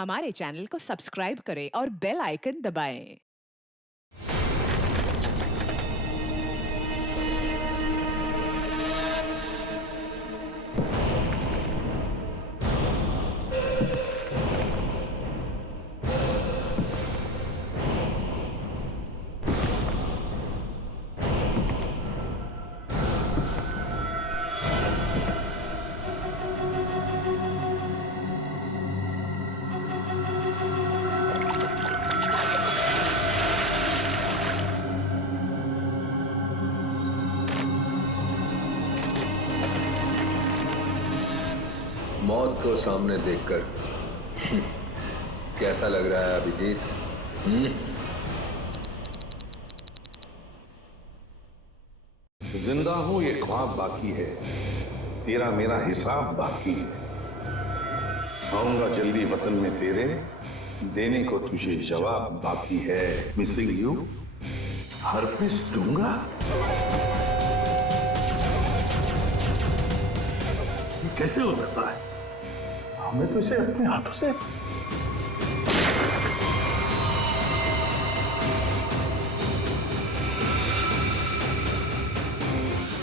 हमारे चैनल को सब्सक्राइब करें और बेल आइकन दबाएं। मौत को सामने देखकर कैसा लग रहा है अभिजीत? जिंदा हूं ये ख्वाब बाकी है, तेरा मेरा हिसाब बाकी है। आऊंगा जल्दी वतन में तेरे, देने को तुझे जवाब बाकी है। मिसिंग यू, हरपिस दूंगा। ये कैसे हो सकता है? हमें तो इसे अपने हाथों से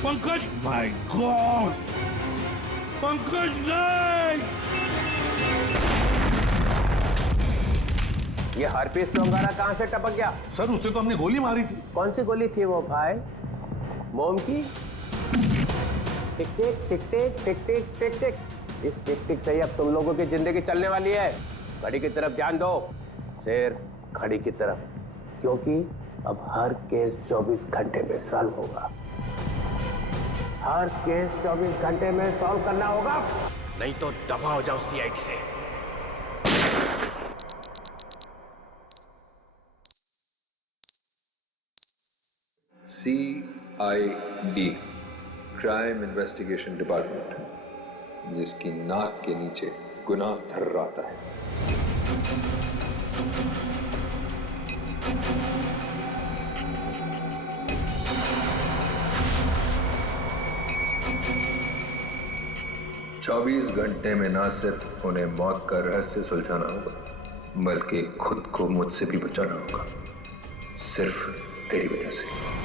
पंकज, माय गॉड, पंकज नहीं! ये हरपीस डोंगारा कहां से टपक गया? सर, उसे तो हमने गोली मारी थी। कौन सी गोली थी वो भाई? मोम की? टिक टिक टिक टिक टिक टिक टिक टिक। इस टिक टिक से ही अब तुम लोगों की जिंदगी चलने वाली है। घड़ी की तरफ ध्यान दो, सिर्फ घड़ी की तरफ, क्योंकि अब हर केस 24 घंटे में सॉल्व होगा। हर केस 24 घंटे में सॉल्व करना होगा, नहीं तो दफा हो जाओ सीआईडी से। CID, क्राइम इन्वेस्टिगेशन डिपार्टमेंट, जिसकी नाक के नीचे गुनाह थर्राता है। चौबीस घंटे में ना सिर्फ उन्हें मौत का रहस्य सुलझाना होगा, बल्कि खुद को मुझसे भी बचाना होगा, सिर्फ तेरी वजह से।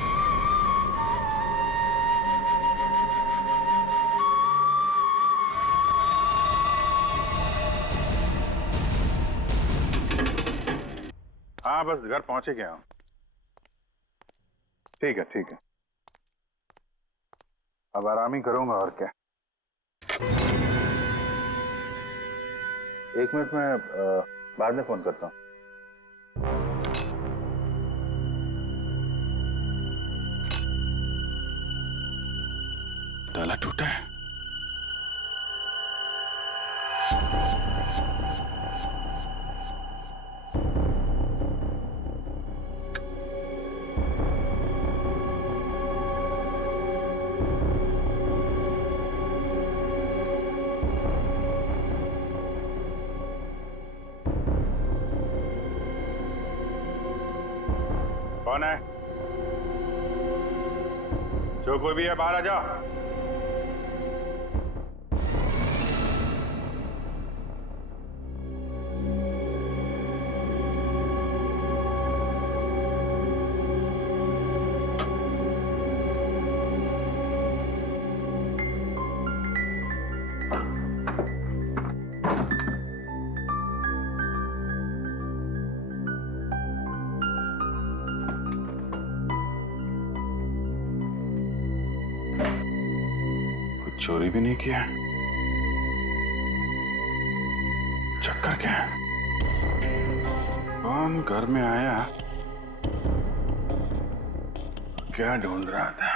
हाँ, बस घर पहुंचे गया हूं। ठीक है, ठीक है। अब आराम ही करूंगा और क्या। एक मिनट में बाद में फोन करता हूं। ताला टूटा है। कौन है? जो कोई भी है बाहर आ जाओ। चोरी भी नहीं किया। चक्कर क्या है? कौन घर में आया? क्या ढूंढ रहा था?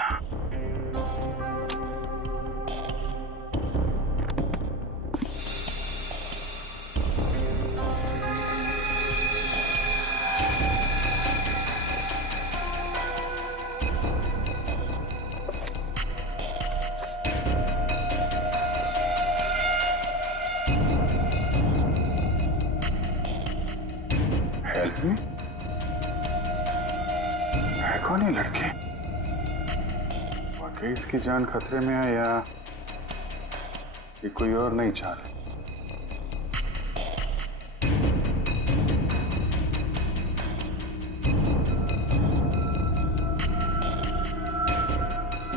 Help me? है कौन ये लड़के? वाकई इसकी जान खतरे में है या ये कोई और नहीं चाल?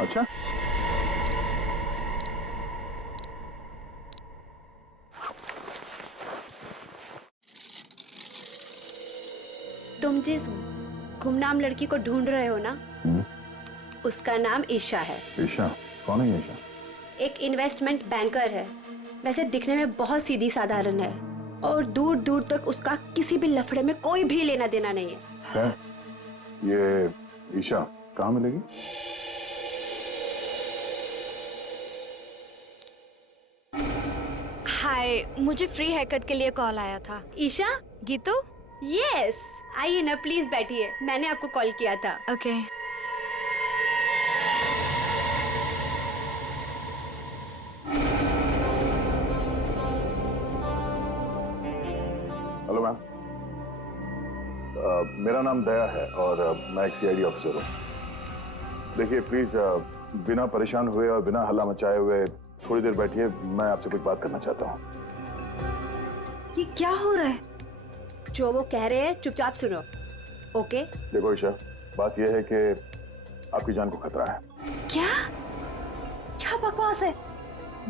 अच्छा, तुम जिस गुमनाम लड़की को ढूंढ रहे हो ना, उसका नाम ईशा है। ईशा? कौन है ईशा? एक इन्वेस्टमेंट बैंकर है। वैसे दिखने में बहुत सीधी साधारण है और दूर दूर तक उसका किसी भी लफड़े में कोई भी लेना देना नहीं है। ये ईशा कहाँ मिलेगी? हाय, मुझे फ्री हेयर कट के लिए कॉल आया था। ईशा? गीतू? यस, आइए ना, प्लीज बैठिए, मैंने आपको कॉल किया था। ओके। हेलो मैम, मेरा नाम दया है और मैं एक सीआईडी ऑफिसर हूँ। देखिए प्लीज, बिना परेशान हुए और बिना हल्ला मचाए हुए थोड़ी देर बैठिए, मैं आपसे कुछ बात करना चाहता हूँ। ये क्या हो रहा है? जो वो कह रहे हैं चुपचाप सुनो, ओके? देखो ईशा, बात यह है कि आपकी जान को खतरा है। क्या क्या बकवास है?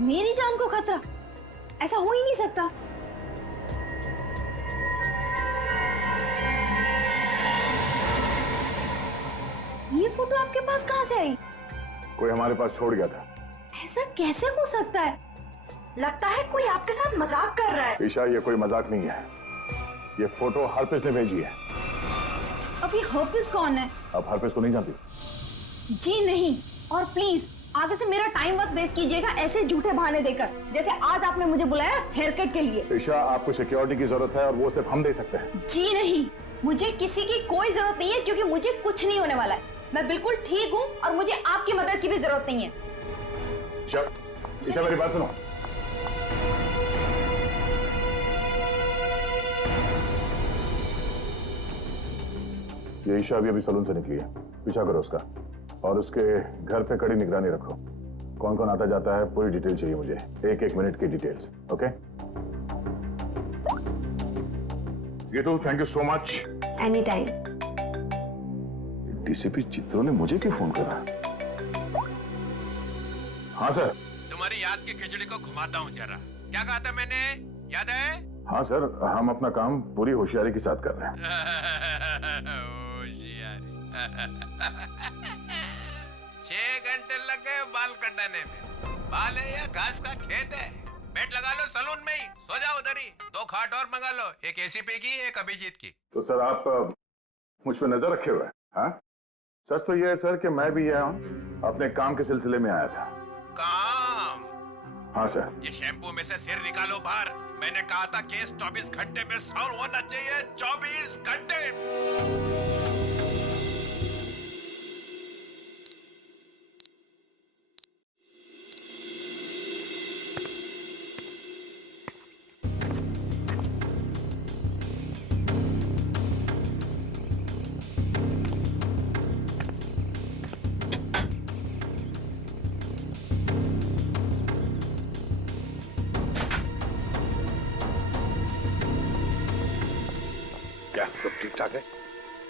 मेरी जान को खतरा? ऐसा हो ही नहीं सकता। ये फोटो आपके पास कहां से आई? कोई हमारे पास छोड़ गया था। ऐसा कैसे हो सकता है? लगता है कोई आपके साथ मजाक कर रहा है। ईशा, ये कोई मजाक नहीं है, ये फोटो हरप्रीत ने भेजी है। अभी हरप्रीत कौन है? आप हरप्रीत को नहीं जानती? जी नहीं, और प्लीज आगे से मेरा टाइम मत वेस्ट कीजिएगा ऐसे झूठे बहाने देकर, जैसे आज आपने मुझे बुलाया हेयर कट के लिए। ईशा, आपको सिक्योरिटी की जरूरत है और वो सिर्फ हम दे सकते हैं। जी नहीं, मुझे किसी की कोई जरूरत नहीं है, क्योंकि मुझे कुछ नहीं होने वाला है। मैं बिल्कुल ठीक हूँ और मुझे आपकी मदद की भी जरूरत नहीं है। ईशा, मेरी बात सुनो। ये ईशा अभी सलून से निकली है, पीछा करो उसका और उसके घर पे कड़ी निगरानी रखो। कौन कौन आता जाता है पूरी डिटेल चाहिए मुझे, एक एक मिनट की details. Okay Geetu, thank you so much. Any time. DCP चित्रों ने मुझे क्यों फोन करा? हाँ सर। तुम्हारी याद की खिचड़ी को घुमाता हूँ जरा। क्या कहा था मैंने, याद है? हाँ सर, हम अपना काम पूरी होशियारी के साथ कर रहे हैं। होशियारी। 6 घंटे लग गए बाल कटाने में। बाल है या घास का खेत है? बेड लगा लो सलून में ही, सो जाओ उधर ही। 2 खाट और मंगा लो, एक एसीपी की, एक अभिजीत की। तो सर आप मुझ पर नजर रखे हुए हैं? हाँ, सच तो ये है सर कि मैं भी यहाँ अपने काम के सिलसिले में आया था। काम? हाँ सर। ये शैम्पू में से सिर निकालो बाहर। मैंने कहा था केस 24 घंटे में सॉल्व होना चाहिए। 24 घंटे। क्या सब ठीक ठाक है?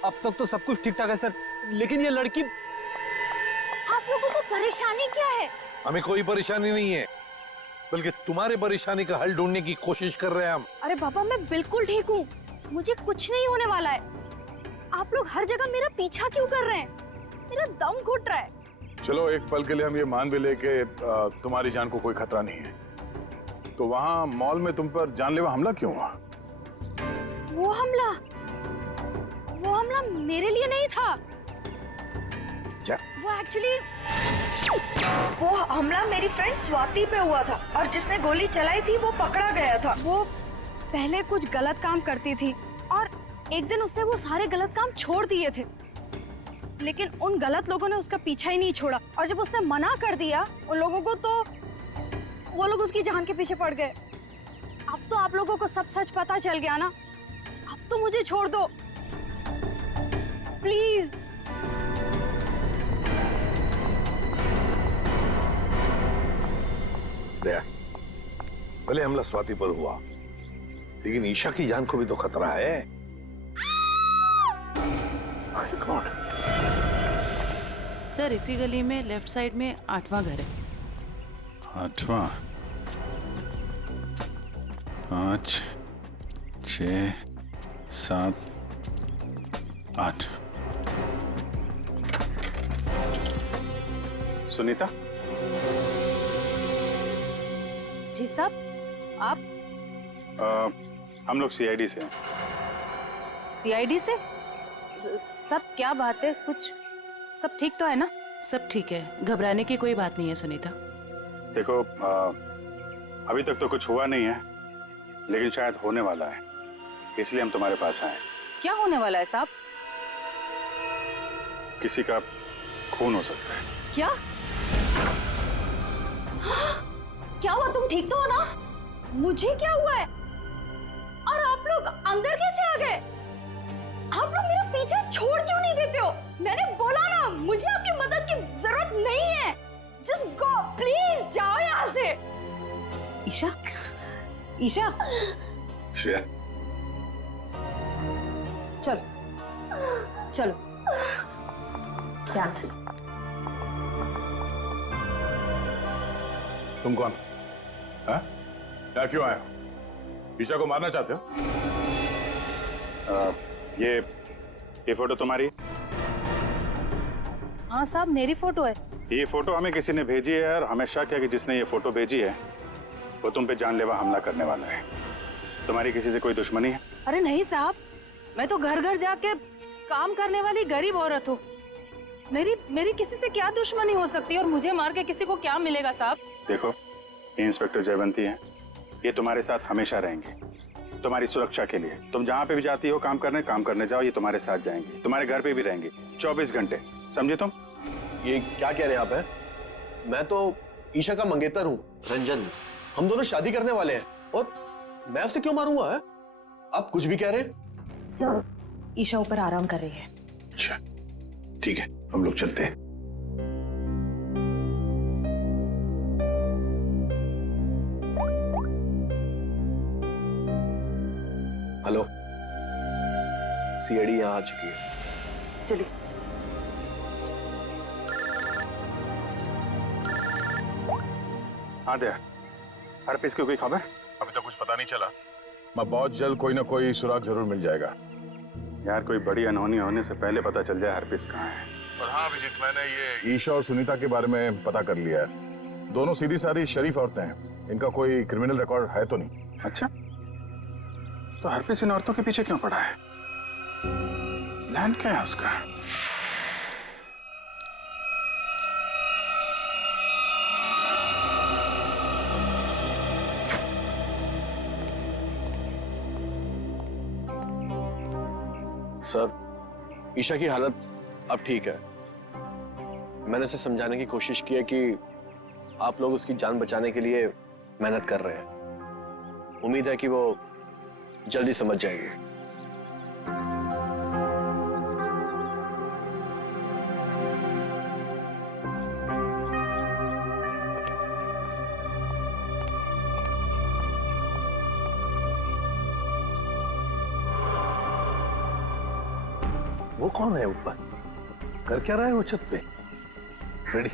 अब तक तो सब कुछ ठीक ठाक है सर, लेकिन ये लड़की। आप लोगों को परेशानी क्या है? हमें कोई परेशानी नहीं है, बल्कि तुम्हारे परेशानी का हल ढूंढने की कोशिश कर रहे हैं हम। अरे बाबा, मैं बिल्कुल ठीक हूँ, मुझे कुछ नहीं होने वाला है। आप लोग हर जगह मेरा पीछा क्यों कर रहे हैं? मेरा दम घुट रहा है। चलो एक पल के लिए हम ये मान भी ले कि तुम्हारी जान को कोई खतरा नहीं है, तो वहाँ मॉल में तुम पर जानलेवा हमला क्यों हुआ? वो हमला मेरे लिए नहीं था। क्या? वो हमला मेरी फ्रेंड स्वाति पे हुआ था, और जिसने गोली चलाई थी वो पकड़ा गया था। वो पहले कुछ गलत काम करती थी और एक दिन उसने वो सारे गलत काम छोड़ दिए थे, लेकिन उन गलत लोगों ने उसका पीछा ही नहीं छोड़ा, और जब उसने मना कर दिया उन लोगों को, तो वो लोग उसकी जान के पीछे पड़ गए। अब तो आप लोगों को सब सच पता चल गया ना, अब तो मुझे छोड़ दो प्लीज। दया, भले हमला स्वाति पर हुआ, लेकिन ईशा की जान को भी तो खतरा है। My God. सर इसी गली में लेफ्ट साइड में 8वां घर है। 8वां? 5, 6, 7, 8। सुनीता? जी साहब, आप? हम लोग सीआईडी से हैं। सीआईडी से? सब क्या बात है? कुछ सब ठीक तो है ना? सब ठीक है, घबराने की कोई बात नहीं है सुनीता। देखो अभी तक तो कुछ हुआ नहीं है, लेकिन शायद होने वाला है, इसलिए हम तुम्हारे पास आए। क्या होने वाला है साहब? किसी का खून हो सकता है। क्या? क्या हुआ? तुम ठीक तो हो ना? मुझे क्या हुआ है? और आप लोग अंदर कैसे आ गए? आप लोग मेरा पीछे छोड़ क्यों नहीं देते हो? मैंने बोला ना, मुझे आपकी मदद की जरूरत नहीं है। जस्ट गो प्लीज, जाओ यहाँ से। ईशा, ईशा, श्रेया, चलो चलो ध्यान से। तुम कौन? हाँ? क्या क्यों आए हो? ईशा को मारना चाहते हो? ये फोटो तुम्हारी? हाँ साहब, मेरी फोटो है। ये फोटो हमें किसी ने भेजी है और हमें शक है कि जिसने ये फोटो भेजी है वो तुम पे जानलेवा हमला करने वाला है। तुम्हारी किसी से कोई दुश्मनी है? अरे नहीं साहब, मैं तो घर घर जाके काम करने वाली गरीब औरत हूँ। मेरी किसी से क्या दुश्मनी हो सकती है, और मुझे मार के किसी को क्या मिलेगा साहब? देखो, ये इंस्पेक्टर जयवंती है, ये तुम्हारे साथ हमेशा रहेंगे, तुम्हारी सुरक्षा के लिए। तुम जहाँ पे भी जाती हो काम करने जाओ, ये तुम्हारे साथ जाएंगे, तुम्हारे घर पे भी रहेंगे 24 घंटे, समझे तुम? ये क्या कह रहे हैं आप? है मैं तो ईशा का मंगेतर हूँ, रंजन। हम दोनों शादी करने वाले हैं, और मैं उसे क्यों मारूंगा? है आप कुछ भी कह रहे हैं? सर, ईशा ऊपर आराम कर रही है। अच्छा ठीक है, हम लोग चलते हैं। हेलो, सीआईडी यहाँ आ चुकी है। चलिए। हाँ दया, हर पीस की कोई खबर? अभी तक कुछ पता नहीं चला। मैं बहुत जल्द कोई ना कोई सुराग जरूर मिल जाएगा। यार कोई बड़ी अनहोनी होने से पहले पता चल जाए हर पीस कहाँ है। और हाँ अभिजीत, मैंने ये ईशा और सुनीता के बारे में पता कर लिया है। दोनों सीधी सादी शरीफ औरतें हैं, इनका कोई क्रिमिनल रिकॉर्ड है तो नहीं। अच्छा, तो हर पीस इन औरतों के पीछे क्यों पड़ा है? प्लान क्या है उसका? सर, ईशा की हालत अब ठीक है। मैंने उसे समझाने की कोशिश की है कि आप लोग उसकी जान बचाने के लिए मेहनत कर रहे हैं। उम्मीद है कि वो जल्दी समझ जाएगी। वो कौन है ऊपर? कर क्या रहा है वो छत पे? फ्रेडी,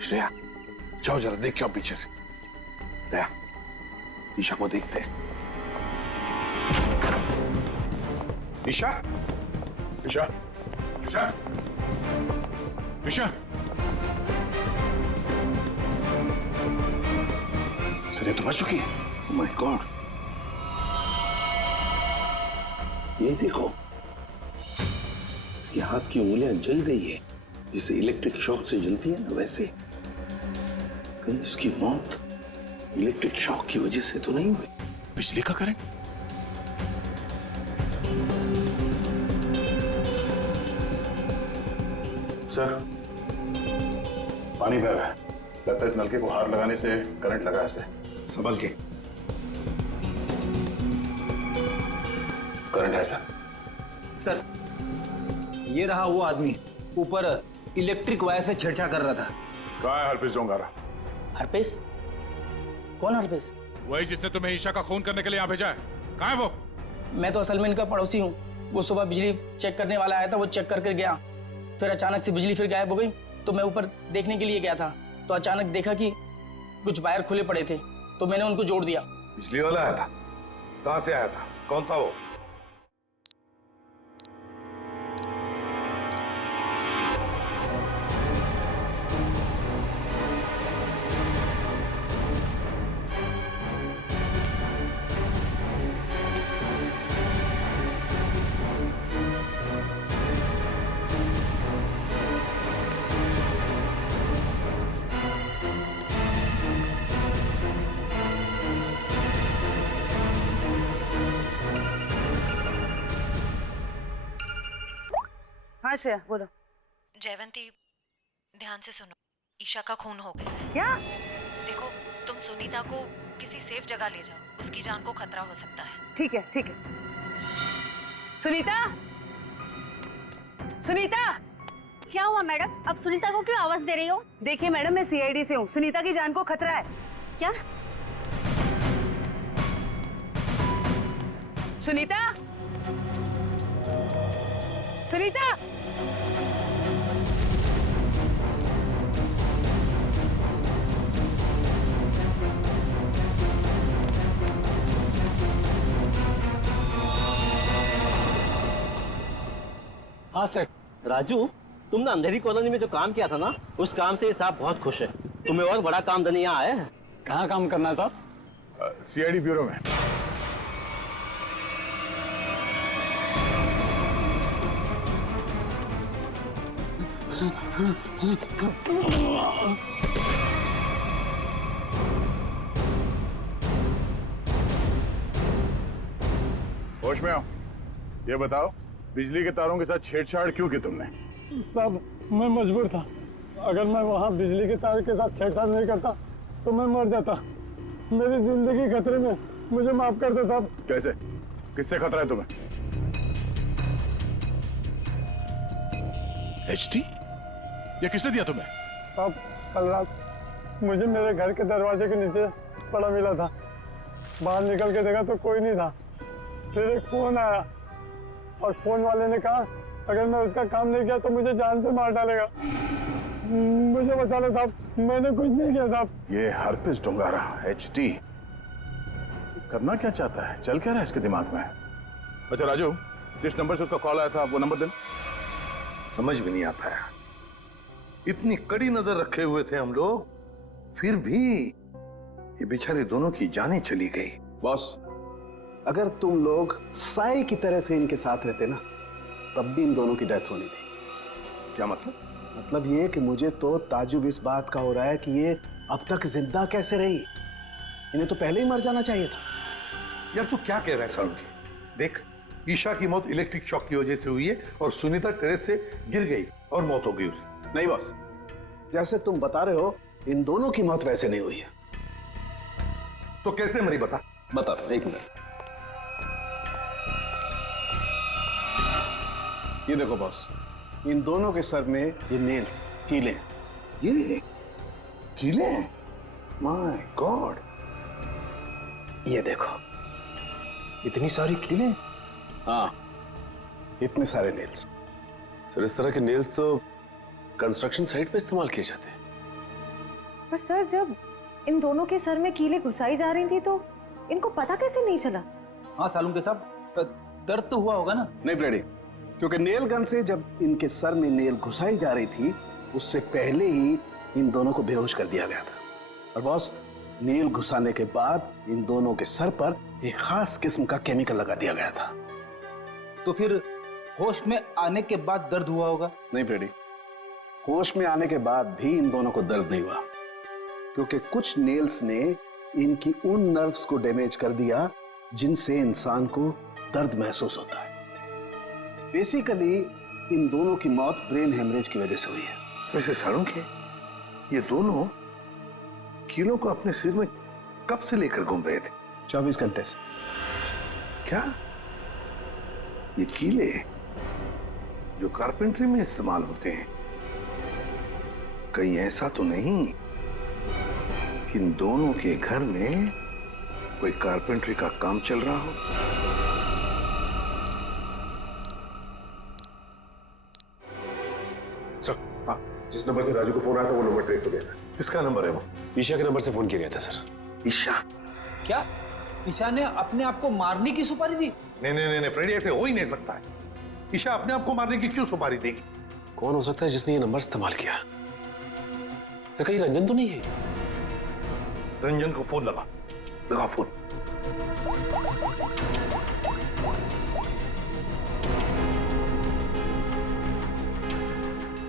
श्रेया, जाओ जरा देख के आओ पीछे से। दया, ईशा को देखते हैं। ईशा, ईशा, ईशा, ईशा। सर, तो मर चुकी है। ओह माय गॉड, ये देखो, इसके हाथ की उंगलियां जल गई है, जैसे इलेक्ट्रिक शॉक से जलती है ना, वैसे। कहीं इसकी मौत इलेक्ट्रिक शॉक की वजह से तो नहीं हुई? बिजली का करंट? सर, पानी बह रहा है। लगता है इस नलके को हाथ लगाने से करंट लगा है। संभल के। करंट है सर, ये रहा वो आदमी, ऊपर इलेक्ट्रिक वायर से छेड़छाड़ कर रहा था। कहाँ है हरपिस डोंगारा? हरपेश? कौन हरपेश? वही जिसने तुम्हें ईशा का खून करने के लिए यहाँ भेजा है। कहाँ है वो? मैं तो असल में इनका पड़ोसी हूँ। वो सुबह बिजली चेक करने वाला आया था, वो चेक करके गया, फिर अचानक से बिजली फिर गायब हो गई। तो मैं ऊपर देखने के लिए गया था, तो अचानक देखा कि कुछ वायर खुले पड़े थे, तो मैंने उनको जोड़ दिया। बिजली वाला आया था? कहाँ से आया था? कौन था वो? हाँ श्रेया बोलो। जयवंती, ध्यान से सुनो, ईशा का खून हो गया है। क्या? देखो, तुम सुनीता को किसी सेफ जगह ले जाओ, उसकी जान को खतरा हो सकता है। ठीक है ठीक है। सुनीता, सुनीता। क्या हुआ मैडम? अब सुनीता को क्यों आवाज दे रही हो? देखिए मैडम, मैं सीआईडी से हूँ, सुनीता की जान को खतरा है। क्या? सुनीता, सुनीता। हाँ सर। राजू, तुमने अंधेरी कॉलोनी में जो काम किया था ना, उस काम से साहब बहुत खुश है। तुम्हें और बड़ा काम देने यहाँ आए हैं। कहाँ काम करना है साहब? सीआईडी ब्यूरो में। होश में आओ, ये बताओ बिजली के तारों के साथ छेड़छाड़ क्यों की तुमने? साहब, मैं मजबूर था। अगर मैं वहाँ बिजली के तार के साथ छेड़छाड़ नहीं करता तो मैं मर जाता। मेरी जिंदगी खतरे में, मुझे माफ कर दो साहब। कैसे? किससे खतरा है तुम्हें? एचटी? ये किसने दिया तुम्हें? साहब, कल रात मुझे मेरे घर के दरवाजे के नीचे पड़ा मिला था। बाहर निकल के देखा तो कोई नहीं था। फिर एक फोन आया और फोन वाले ने कहा अगर मैं उसका काम नहीं किया तो मुझे जान से मार डालेगा। मुझे बचा ले साहब, मैंने कुछ नहीं किया साहब। ये हरपिस डोंगारा एचटी करना क्या चाहता है? चल क्या रहा है इसके दिमाग में? अच्छा राजू, जिस नंबर से उसका कॉल आया था वो नंबर देना। समझ भी नहीं आता है, इतनी कड़ी नजर रखे हुए थे हम लोग, फिर भी ये बेचारे दोनों की जानें चली गई। बॉस, अगर तुम लोग साई की तरह से इनके साथ रहते ना, तब भी इन दोनों की डेथ होनी थी। क्या मतलब? मतलब ये कि मुझे तो ताजुब इस बात का हो रहा है कि ये अब तक जिंदा कैसे रही। इन्हें तो पहले ही मर जाना चाहिए था। यार तू क्या कह रहा है सालुंकी? देख, ईशा की मौत इलेक्ट्रिक शॉक की वजह से हुई है और सुनीता टेरेस से गिर गई और मौत हो गई उसकी। नहीं बॉस, जैसे तुम बता रहे हो इन दोनों की मौत वैसे नहीं हुई है। तो कैसे मरी बता? बता दो, एक मिनट। ये देखो बॉस, इन दोनों के सर में ये नेल्स, कीले। ये कीले? My God. ये देखो, इतनी सारी कीले? हाँ, इतने सारे नेल्स। सर, इस तरह के नेल्स तो कंस्ट्रक्शन साइट पे इस्तेमाल किए जाते हैं। पर सर, जब इन दोनों के सर में कीले घुसाई जा रही थी तो इनको पता कैसे नहीं चला? हाँ सालून के साहब, दर्द तो हुआ होगा ना? नहीं ब्रेडी, क्योंकि नेल गन से जब इनके सर में नेल घुसाई जा रही थी उससे पहले ही इन दोनों को बेहोश कर दिया गया था। और बॉस, नेल घुसाने के बाद इन दोनों के सर पर एक खास किस्म का केमिकल लगा दिया गया था। तो फिर होश में आने के बाद दर्द हुआ होगा? नहीं ब्रेडी, होश में आने के बाद भी इन दोनों को दर्द नहीं हुआ, क्योंकि कुछ नेल्स ने इनकी उन नर्व्स को डैमेज कर दिया जिनसे इंसान को दर्द महसूस होता है। बेसिकली इन दोनों की मौत ब्रेन हेमरेज की वजह से हुई है। वैसे सालुंकी, ये दोनों कीलों को अपने सिर में कब से लेकर घूम रहे थे? 24 घंटे से। क्या ये कीले जो कारपेंट्री में इस्तेमाल होते हैं, कहीं ऐसा तो नहीं कि इन दोनों के घर में कोई कारपेंट्री का काम चल रहा हो? सर, हाँ, जिस नंबर से राजू को फोन आया था वो नंबर ट्रेस हो गया सर। किसका नंबर है वो? ईशा के नंबर से फोन किया गया था सर। ईशा? क्या ईशा ने अपने आप को मारने की सुपारी दी? नहीं फ्रेडी, ऐसे हो ही नहीं सकता है। ईशा अपने आप को मारने की क्यों सुपारी देगी? कौन हो सकता है जिसने ये नंबर इस्तेमाल किया? सर कहीं रंजन तो नहीं है? रंजन को फोन लगा फोन।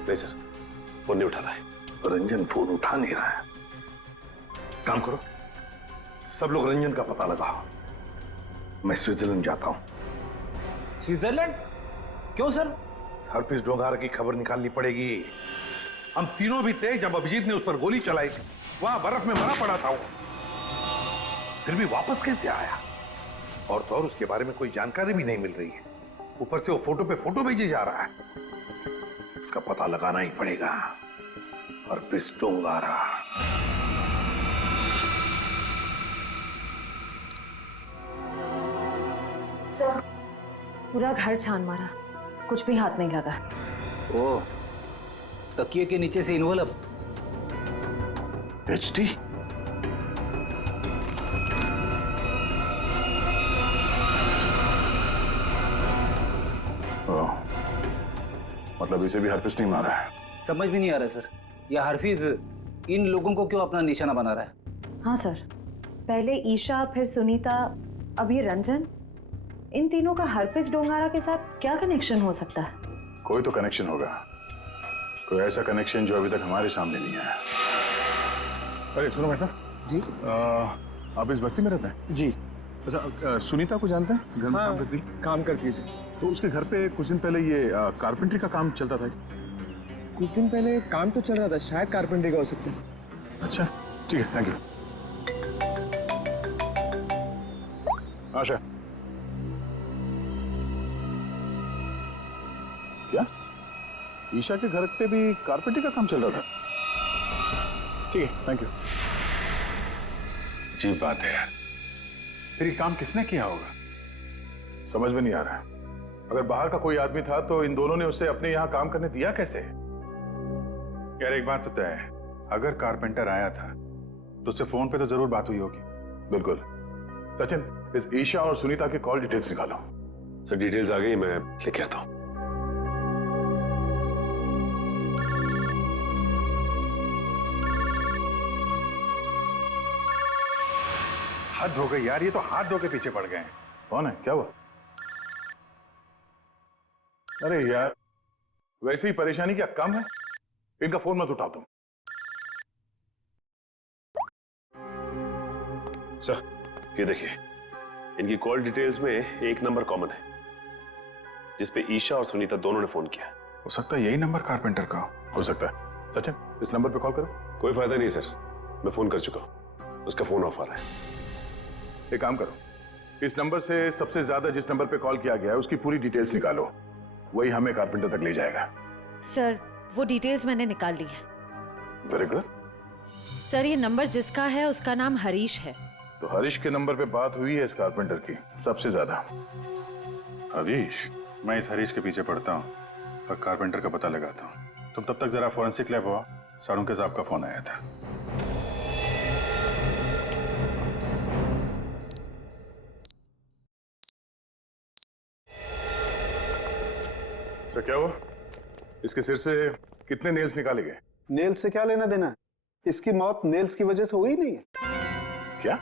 नहीं सर, फोन नहीं उठा रहा है। रंजन फोन उठा नहीं रहा है। काम करो, सब लोग रंजन का पता लगाओ। मैं स्विट्जरलैंड जाता हूं। स्विट्जरलैंड? क्यों सर? हरप्रीत डोंगारा की खबर निकालनी पड़ेगी। हम तीनों भी थे जब अभिजीत ने उस पर गोली चलाई थी। वहां बर्फ में मरा पड़ा था वो, फिर भी वापस कैसे आया? और तो और उसके बारे में कोई जानकारी भी नहीं मिल रही है। ऊपर से वो फोटो पे फोटो भेजे जा रहा है। इसका पता लगाना ही पड़ेगा। हरप्रीत डोंगारा। सर, पूरा घर छान मारा, कुछ भी हाथ नहीं लगा। ओ, तकिए के नीचे से इन्वॉल्व। एचडी? मतलब इसे भी हरप्रीत नहीं मारा है? समझ भी नहीं आ रहा सर, यह हरफीज इन लोगों को क्यों अपना निशाना बना रहा है? हाँ सर, पहले ईशा, फिर सुनीता, अब ये रंजन। इन तीनों का हरप्रीत डोंगारा के साथ क्या कनेक्शन हो सकता है? कोई तो कनेक्शन होगा, कोई ऐसा कनेक्शन जो अभी तक हमारे सामने नहीं आया। अरे सुनो भाई साहब जी, आप इस बस्ती में रहते हैं? जी। अच्छा, सुनीता को जानते हैं? घर में काम करती? काम करती थी। तो उसके घर पे कुछ दिन पहले ये कारपेंटरी का काम चलता था। कुछ दिन पहले काम तो चल रहा था, शायद कारपेंटरी का हो सकता है। अच्छा ठीक है, थैंक यू। आशा, क्या ईशा के घर पे भी कारपेंटरी का काम चल रहा था? ठीक है, थैंक यू। अजीब बात है यार, फिर ये काम किसने किया होगा? समझ में नहीं आ रहा है। अगर बाहर का कोई आदमी था तो इन दोनों ने उसे अपने यहाँ काम करने दिया कैसे? यार एक बात तो तय है, अगर कारपेंटर आया था तो उससे फोन पे तो जरूर बात हुई होगी। बिल्कुल। सचिन, इस ईशा और सुनीता के कॉल डिटेल्स निकालो। सर डिटेल्स आ गई, मैं लेके आता हूँ। हद हो गई यार, ये तो हाथ धो के पीछे पड़ गए हैं। कौन है, क्या हुआ? अरे यार, वैसे ही परेशानी क्या कम है? इनका फोन मत उठाओ तुम। सर ये देखिए, इनकी कॉल डिटेल्स में एक नंबर कॉमन है जिसपे ईशा और सुनीता दोनों ने फोन किया। हो सकता है यही नंबर कारपेंटर का हो सकता है। सचिन, इस नंबर पे कॉल करो। कोई फायदा नहीं सर, मैं फोन कर चुका हूं, उसका फोन ऑफ आ रहा है। एक काम करो, इस नंबर से सबसे ज्यादा जिस नंबर पे कॉल किया गया है उसकी पूरी डिटेल्स निकालो, वही हमें कारपेंटर तक ले जाएगा। सर वो डिटेल्स मैंने निकाल ली है। Very good. सर ये नंबर जिसका है उसका नाम हरीश है। तो हरीश के नंबर पे बात हुई है इस कारपेंटर की सबसे ज्यादा। हरीश? मैं इस हरीश के पीछे पड़ता हूँ और कारपेंटर का पता लगाता हूँ। तुम तब तक जरा फॉरेंसिक लैब हुआ। साड़ू साहब का फोन आया था। सर क्या हुआ? इसके सिर से कितने नेल्स निकाले गए? नेल्स से क्या लेना देना है? इसकी मौत नेल्स की वजह से हुई नहीं है। क्या?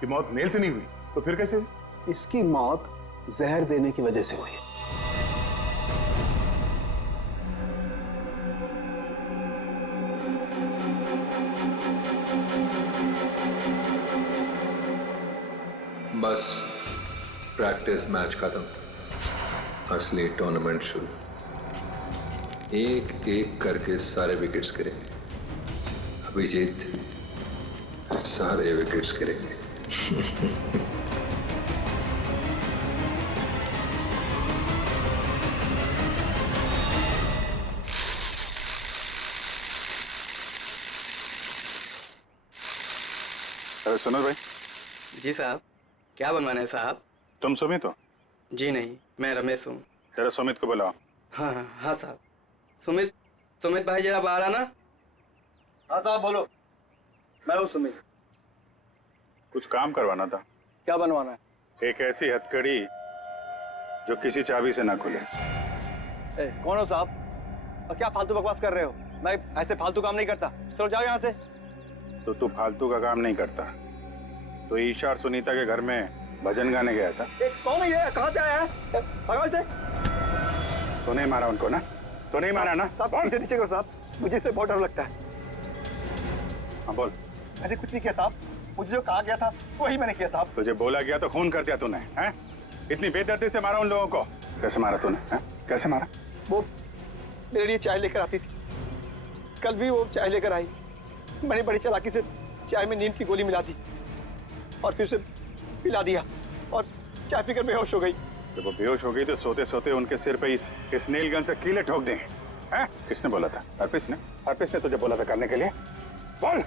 कि मौत नेल से नहीं हुई तो फिर कैसे हुई? इसकी मौत जहर देने की वजह से हुई है। बस प्रैक्टिस मैच खत्म, असली टूर्नामेंट शुरू। एक एक करके सारे विकेट्स गिरेंगे। अभिजीत सारे विकेट्स गिरेंगे। अरे सुनो भाई। जी साहब, क्या बनवाना है साहब? तुम सुमित हो? जी नहीं, मैं रमेश हूँ। जरा सुमित को बुलाओ। हाँ हाँ हाँ साहब। सुमित, सुमित भाई जरा बाहर आना। हाँ साहब बोलो। मैं हूँ सुमित। कुछ काम करवाना था। क्या बनवाना है? एक ऐसी हथकड़ी जो किसी चाबी से ना खुले। कौन हो साहब और क्या फालतू बकवास कर रहे हो? मैं ऐसे फालतू काम नहीं करता। चलो जाओ यहाँ से। तो तू फालतू का काम नहीं करता तो ईशा और सुनीता के घर में भजन गाने गया था। कौन है ये? कहाँ से आया है? भगाओ इसे। तो नहीं मारा उनको ना? तो नहीं मारा ना? साहब इसे नीचे करो साहब, मुझे इससे बहुत डर लगता है। हाँ बोल। मैंने कुछ नहीं किया साहब, मुझे जो कहा गया था वही मैंने किया साहब। तुझे बोला गया तो खून कर दिया तूने, हैं? इतनी बेदर्दी से मारा उन लोगों को। कैसे मारा तूने, हैं? कैसे मारा? वो मेरे लिए चाय लेकर आती थी, कल भी वो चाय लेकर आई। मैंने बड़ी चालाकी से चाय में नींद की गोली मिला दी और फिर उसे पिला दिया और चाय पीकर बेहोश हो गई। जब वो बेहोश हो गई तो सोते सोते उनके सिर पे इस नेल गन से कीले ठोक दें, हैं? किसने बोला था? हरप्रीत ने? हरप्रीत ने तुझे बोला था करने के लिए? बोल।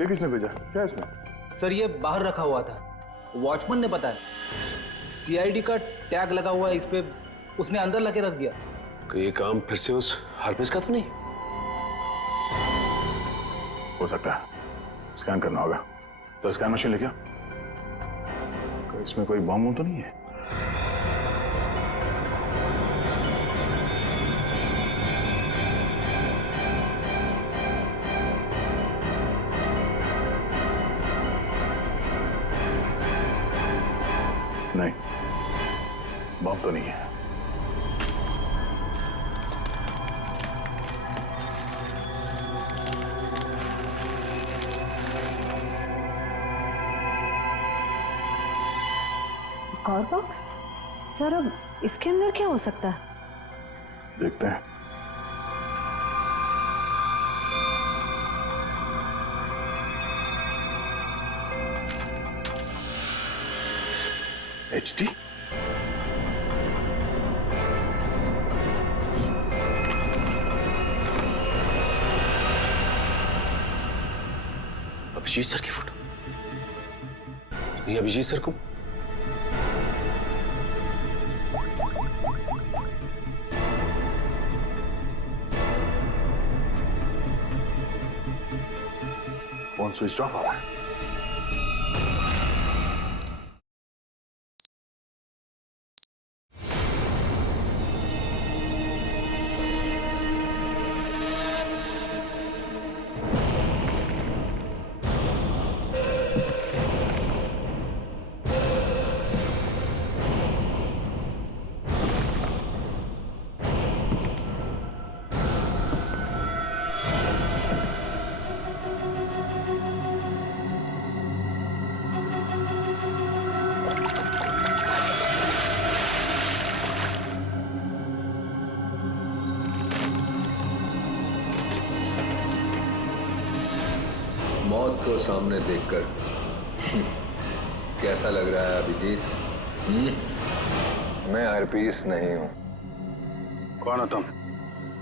ये किसने भेजा? क्या है इसमें? सर ये बाहर रखा हुआ था, वॉचमैन ने बताया। सीआईडी का टैग लगा हुआ है इस पे, उसने अंदर लाके रख दिया। ये काम फिर से उस हरप्रीत का तो नहीं? हो सकता है, स्कैन करना होगा। तो स्कैन मशीन लेके आओ। इसमें कोई बम तो नहीं है? नहीं, बम तो नहीं है। एक और बॉक्स? सर अब इसके अंदर क्या हो सकता है? देखते हैं। HD? अभिजीत सर की फोटो। ये अभिजीत सर को फोन स्विच ऑफ आ रहा है। मौत को सामने देखकर कैसा लग रहा है अभिजीत? मैं हरप्रीत नहीं हूं। कौन हो तुम?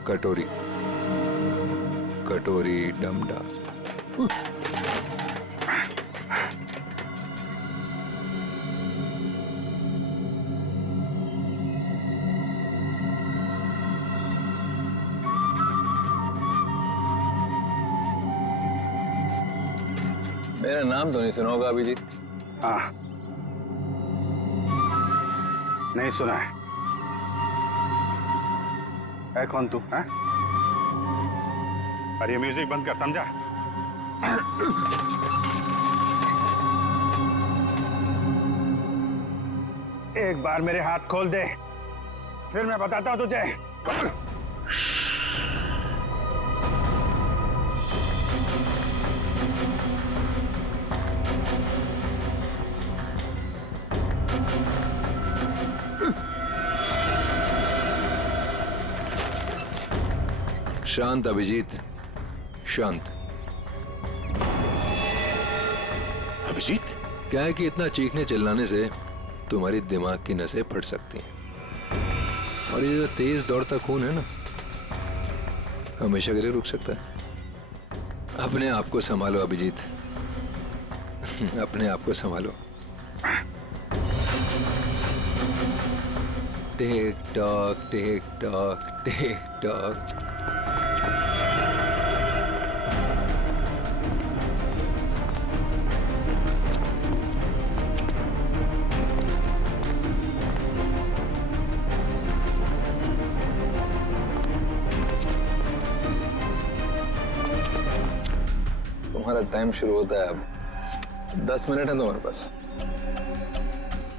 कटोरी, कटोरी डमडा। मेरा नाम तो नहीं सुना होगा अभिजीत? हाँ, नहीं सुना है। कौन तू? है? अरे म्यूजिक बंद कर, समझा? एक बार मेरे हाथ खोल दे, फिर मैं बताता हूं तुझे। शांत अभिजीत, शांत। अभिजीत, क्या है कि इतना चीखने चिल्लाने से तुम्हारी दिमाग की नसें फट सकती हैं, और ये जो तेज दौड़ता खून है ना, हमेशा के लिए रुक सकता है। अपने आप को संभालो अभिजीत, अपने आप को संभालो। Tick tock TikTok tick tock. तुम्हारा टाइम शुरू होता है अब। 10 मिनट है तुम्हारे पास,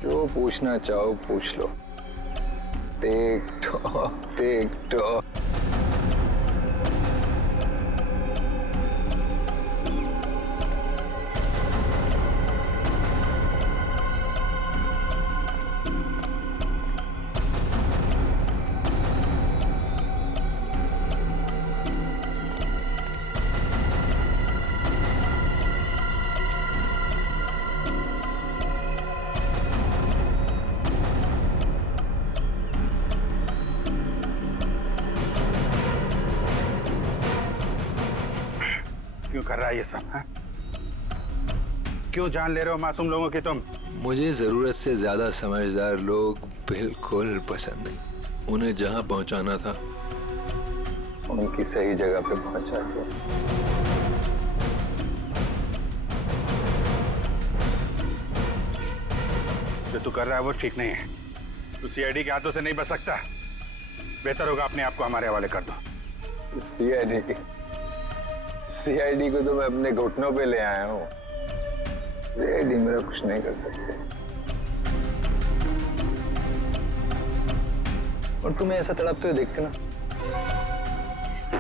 जो पूछना चाहो पूछ लो। Tick tock tick tock. क्यों कर रहा है ये सब? है? क्यों जान ले रहे हो मासूम लोगों की तुम? मुझे जरूरत से ज्यादा समझदार लोग बिल्कुल पसंद नहीं। उन्हें जहां पहुंचाना था उनकी सही जगह पे पहुंचा दिया। जो तू कर रहा है वो ठीक नहीं है। तू सीआईडी के हाथों से नहीं बच सकता। बेहतर होगा अपने आप को हमारे हवाले कर दो। सीआईडी को तो मैं अपने घुटनों पे ले आया हूँ। सीआईडी मेरा कुछ नहीं कर सकते। और तुम्हें ऐसा तड़पते हुए देख के ना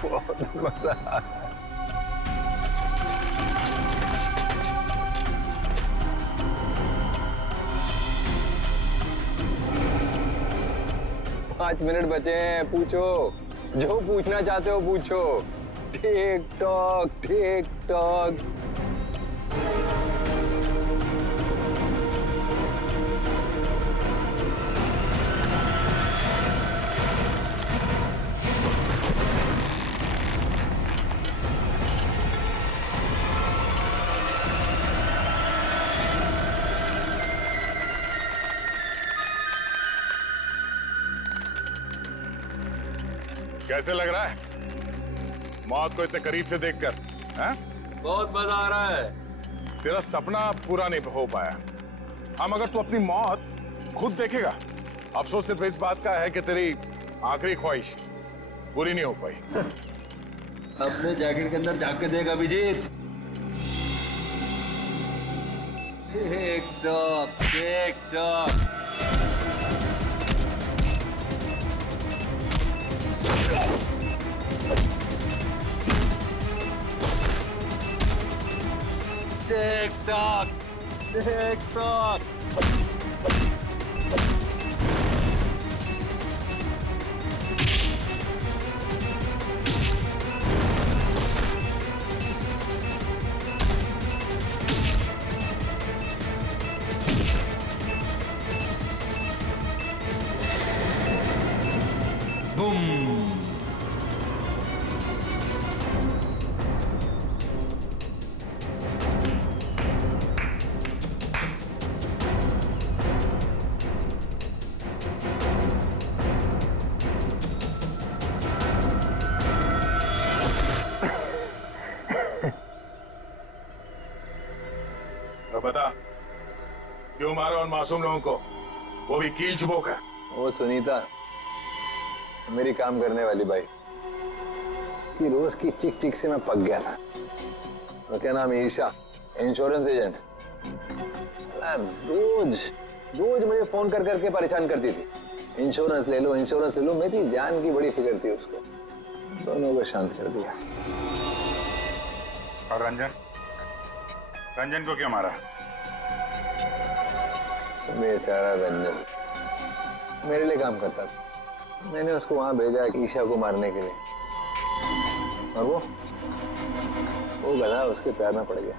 बहुत मजा आ रहा है। 5 मिनट बचे हैं, पूछो जो पूछना चाहते हो पूछो। Tick tock tick tock. कैसे लग रहा है मौत को इतने करीब से देखकर? बहुत मजा आ रहा है। तेरा सपना पूरा नहीं हो पाया। हम अगर तू अपनी मौत खुद देखेगा, अफसोस सिर्फ इस बात का है कि तेरी आखिरी ख्वाहिश पूरी नहीं हो पाई। अपने जैकेट के अंदर झांक के देख Abhijeet. TikTok TikTok. TikTok, TikTok. Boom. बता क्यों मारा उन मासूम लोगों को, वो भी कील चुबो कर? वो सुनीता मेरी काम करने वाली बाई कि रोज की चिक चिक से मैं पक गया था। तो क्या नाम है? Isha, insurance agent. रोज रोज मुझे फोन कर करके परेशान करती थी। इंश्योरेंस ले लो, इंश्योरेंस ले लो। मेरी जान की बड़ी फिक्र थी उसको। दोनों को शांत कर दिया। और रंजन? रंजन को क्यों मारा? बेचारा रंजन मेरे लिए काम करता था। मैंने उसको वहां भेजा ईशा को मारने के लिए, और वो वो गधा उसके प्यार में पड़ गया।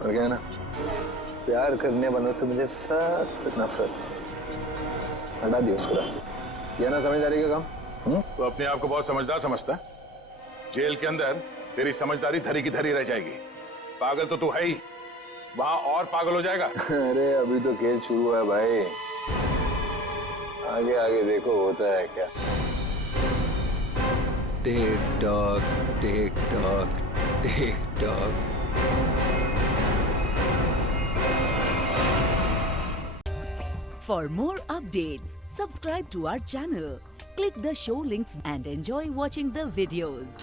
और क्या है ना, प्यार करने वालों से मुझे सख्त नफरत। हटा दिया उसको रास्ते। ये ना समझदारी का काम। तो अपने आप को बहुत समझदार समझता है। जेल के अंदर तेरी समझदारी धरी की धरी रह जाएगी। पागल तो तू है ही, वहां और पागल हो जाएगा। अरे अभी तो खेल शुरू हुआ है भाई, आगे आगे देखो होता है क्या। Tick tock TikTok tick tock. For more updates, subscribe to our channel, click the show links and enjoy watching the videos.